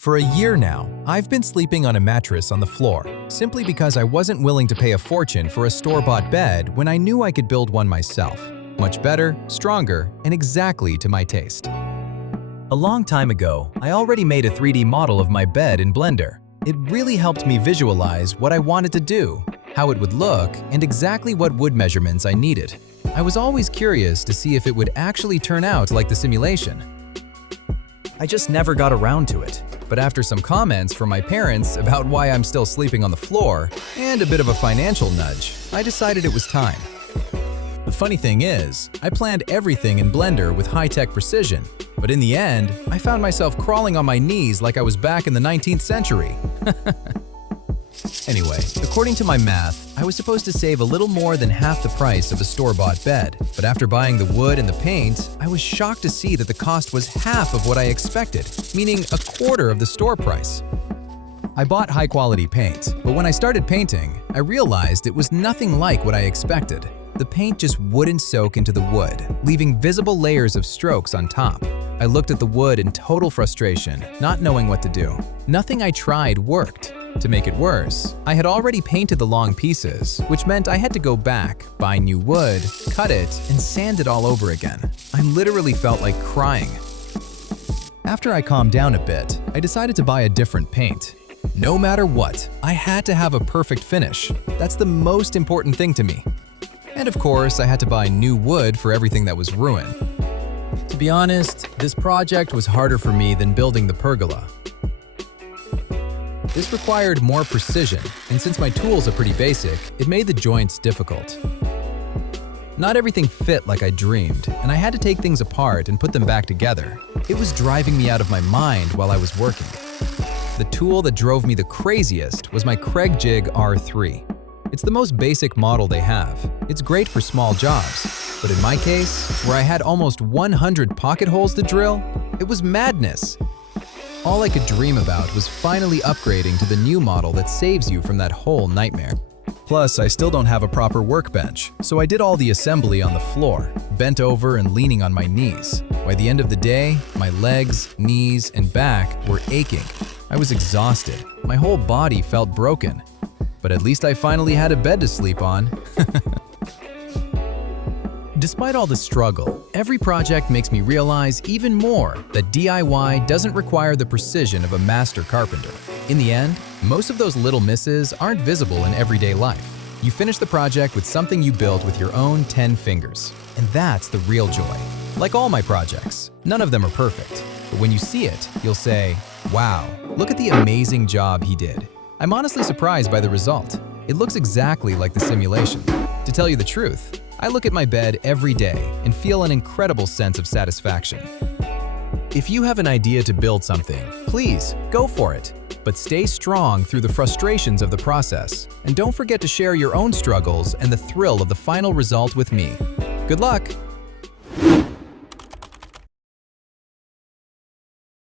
For a year now, I've been sleeping on a mattress on the floor, simply because I wasn't willing to pay a fortune for a store-bought bed when I knew I could build one myself. Much better, stronger, and exactly to my taste. A long time ago, I already made a 3D model of my bed in Blender. It really helped me visualize what I wanted to do, how it would look, and exactly what wood measurements I needed. I was always curious to see if it would actually turn out like the simulation. I just never got around to it. But after some comments from my parents about why I'm still sleeping on the floor, and a bit of a financial nudge, I decided it was time. The funny thing is, I planned everything in Blender with high-tech precision, but in the end, I found myself crawling on my knees like I was back in the 19th century. Anyway, according to my math, I was supposed to save a little more than half the price of a store-bought bed, but after buying the wood and the paint, I was shocked to see that the cost was half of what I expected, meaning a quarter of the store price. I bought high-quality paint, but when I started painting, I realized it was nothing like what I expected. The paint just wouldn't soak into the wood, leaving visible layers of strokes on top. I looked at the wood in total frustration, not knowing what to do. Nothing I tried worked. To make it worse, I had already painted the long pieces, which meant I had to go back, buy new wood, cut it, and sand it all over again. I literally felt like crying. After I calmed down a bit, I decided to buy a different paint. No matter what, I had to have a perfect finish. That's the most important thing to me. And of course, I had to buy new wood for everything that was ruined. To be honest, this project was harder for me than building the pergola. This required more precision, and since my tools are pretty basic, it made the joints difficult. Not everything fit like I dreamed, and I had to take things apart and put them back together. It was driving me out of my mind while I was working. The tool that drove me the craziest was my Kreg Jig R3. It's the most basic model they have. It's great for small jobs, but in my case, where I had almost 100 pocket holes to drill, it was madness. All I could dream about was finally upgrading to the new model that saves you from that whole nightmare. Plus, I still don't have a proper workbench, so I did all the assembly on the floor, bent over and leaning on my knees. By the end of the day, my legs, knees, and back were aching. I was exhausted. My whole body felt broken. But at least I finally had a bed to sleep on. Despite all the struggle, every project makes me realize even more that DIY doesn't require the precision of a master carpenter. In the end, most of those little misses aren't visible in everyday life. You finish the project with something you built with your own 10 fingers. And that's the real joy. Like all my projects, none of them are perfect. But when you see it, you'll say, wow, look at the amazing job he did. I'm honestly surprised by the result. It looks exactly like the simulation. To tell you the truth, I look at my bed every day and feel an incredible sense of satisfaction. If you have an idea to build something, please go for it. But stay strong through the frustrations of the process. And don't forget to share your own struggles and the thrill of the final result with me. Good luck!